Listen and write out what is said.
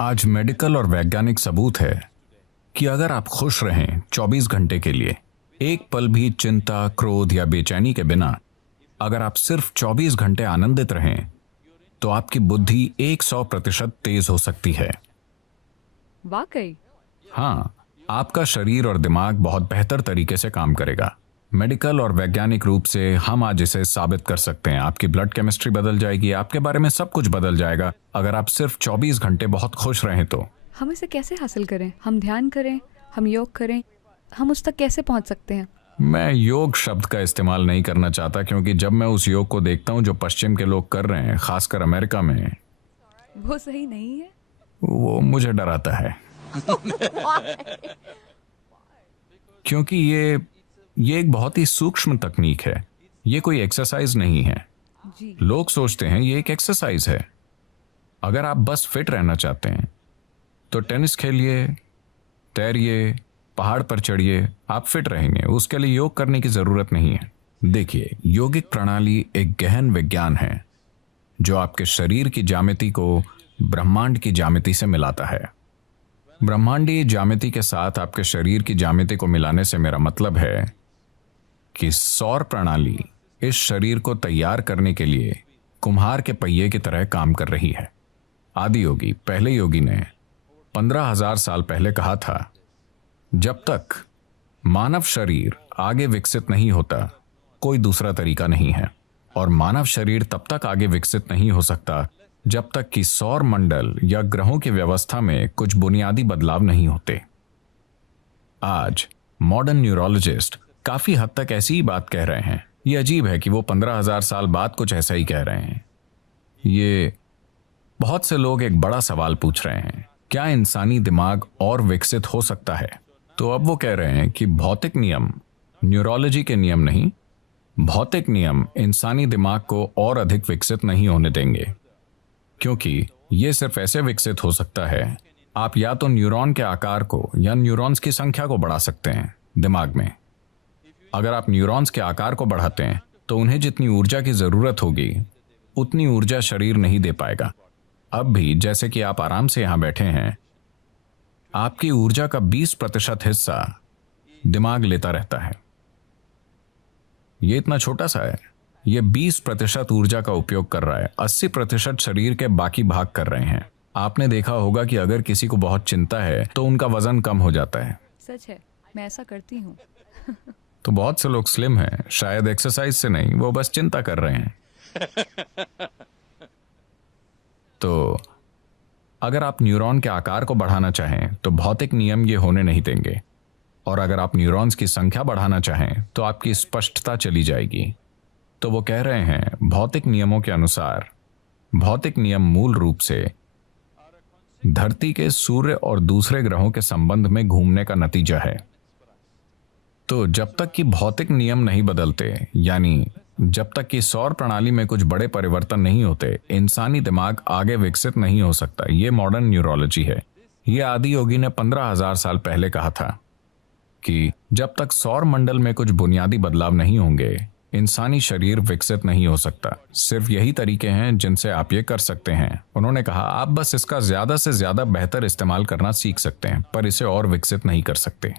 आज मेडिकल और वैज्ञानिक सबूत है कि अगर आप खुश रहें 24 घंटे के लिए, एक पल भी चिंता, क्रोध या बेचैनी के बिना, अगर आप सिर्फ 24 घंटे आनंदित रहें, तो आपकी बुद्धि 100% तेज हो सकती है। वाकई? हाँ, आपका शरीर और दिमाग बहुत बेहतर तरीके से काम करेगा। मेडिकल और वैज्ञानिक रूप से हम आज इसे साबित कर सकते हैं। आपकी ब्लड केमिस्ट्री बदल जाएगी, आपके बारे में सब कुछ बदल जाएगा अगर आप सिर्फ 24 घंटे बहुत खुश रहें तो। हम इसे कैसे हासिल करें? हम ध्यान करें, हम योग करें, हम उस तक कैसे पहुंच सकते हैं? मैं योग शब्द का इस्तेमाल नहीं करना चाहता, क्योंकि जब मैं उस योग को देखता हूं जो पश्चिम के लोग कर रहे हैं, खासकर अमेरिका में, वो सही नहीं है। वो मुझे डराता है। क्योंकि ये एक बहुत ही सूक्ष्म तकनीक है। ये कोई एक्सरसाइज नहीं है। जी। लोग सोचते हैं ये एक एक्सरसाइज है। अगर आप बस फिट रहना चाहते हैं तो टेनिस खेलिए, तैरिए, पहाड़ पर चढ़िए, आप फिट रहेंगे। उसके लिए योग करने की जरूरत नहीं है। देखिए, योगिक प्रणाली एक गहन विज्ञान है जो आपके शरीर की ज्यामिति को ब्रह्मांड की ज्यामिति से मिलाता है। ब्रह्मांडीय ज्यामिति के साथ आपके शरीर की ज्यामिति को मिलाने से मेरा मतलब है कि सौर प्रणाली इस शरीर को तैयार करने के लिए कुम्हार के पहिए की तरह काम कर रही है। आदि योगी, पहले योगी ने 15,000 साल पहले कहा था, जब तक मानव शरीर आगे विकसित नहीं होता, कोई दूसरा तरीका नहीं है। और मानव शरीर तब तक आगे विकसित नहीं हो सकता जब तक कि सौर मंडल या ग्रहों की व्यवस्था में कुछ बुनियादी बदलाव नहीं होते। आज मॉडर्न न्यूरोलॉजिस्ट काफी हद तक ऐसी ही बात कह रहे हैं। ये अजीब है कि वो 15,000 साल बाद कुछ ऐसा ही कह रहे हैं। ये बहुत से लोग एक बड़ा सवाल पूछ रहे हैं, क्या इंसानी दिमाग और विकसित हो सकता है? तो अब वो कह रहे हैं कि भौतिक नियम, न्यूरोलॉजी के नियम नहीं, भौतिक नियम इंसानी दिमाग को और अधिक विकसित नहीं होने देंगे, क्योंकि ये सिर्फ ऐसे विकसित हो सकता है, आप या तो न्यूरॉन के आकार को या न्यूरॉन्स की संख्या को बढ़ा सकते हैं दिमाग में। अगर आप न्यूरॉन्स के आकार को बढ़ाते हैं तो उन्हें जितनी ऊर्जा की जरूरत होगी उतनी ऊर्जा शरीर नहीं दे पाएगा। अब भी जैसे कि आप आराम से यहां बैठे हैं, आपकी ऊर्जा का 20% हिस्सा दिमाग लेता रहता है। ये इतना छोटा सा है, ये 20% ऊर्जा का उपयोग कर रहा है, 80% शरीर के बाकी भाग कर रहे हैं। आपने देखा होगा कि अगर किसी को बहुत चिंता है तो उनका वजन कम हो जाता है। सच है, मैं ऐसा करती हूँ। तो बहुत से लोग स्लिम हैं, शायद एक्सरसाइज से नहीं, वो बस चिंता कर रहे हैं। तो अगर आप न्यूरॉन के आकार को बढ़ाना चाहें तो भौतिक नियम ये होने नहीं देंगे, और अगर आप न्यूरॉन्स की संख्या बढ़ाना चाहें तो आपकी स्पष्टता चली जाएगी। तो वो कह रहे हैं, भौतिक नियमों के अनुसार, भौतिक नियम मूल रूप से धरती के सूर्य और दूसरे ग्रहों के संबंध में घूमने का नतीजा है। तो जब तक कि भौतिक नियम नहीं बदलते, यानी जब तक कि सौर प्रणाली में कुछ बड़े परिवर्तन नहीं होते, इंसानी दिमाग आगे विकसित नहीं हो सकता। ये मॉडर्न न्यूरोलॉजी है। ये आदि योगी ने 15,000 साल पहले कहा था कि जब तक सौर मंडल में कुछ बुनियादी बदलाव नहीं होंगे, इंसानी शरीर विकसित नहीं हो सकता। सिर्फ यही तरीके हैं जिनसे आप ये कर सकते हैं। उन्होंने कहा, आप बस इसका ज्यादा से ज्यादा बेहतर इस्तेमाल करना सीख सकते हैं, पर इसे और विकसित नहीं कर सकते।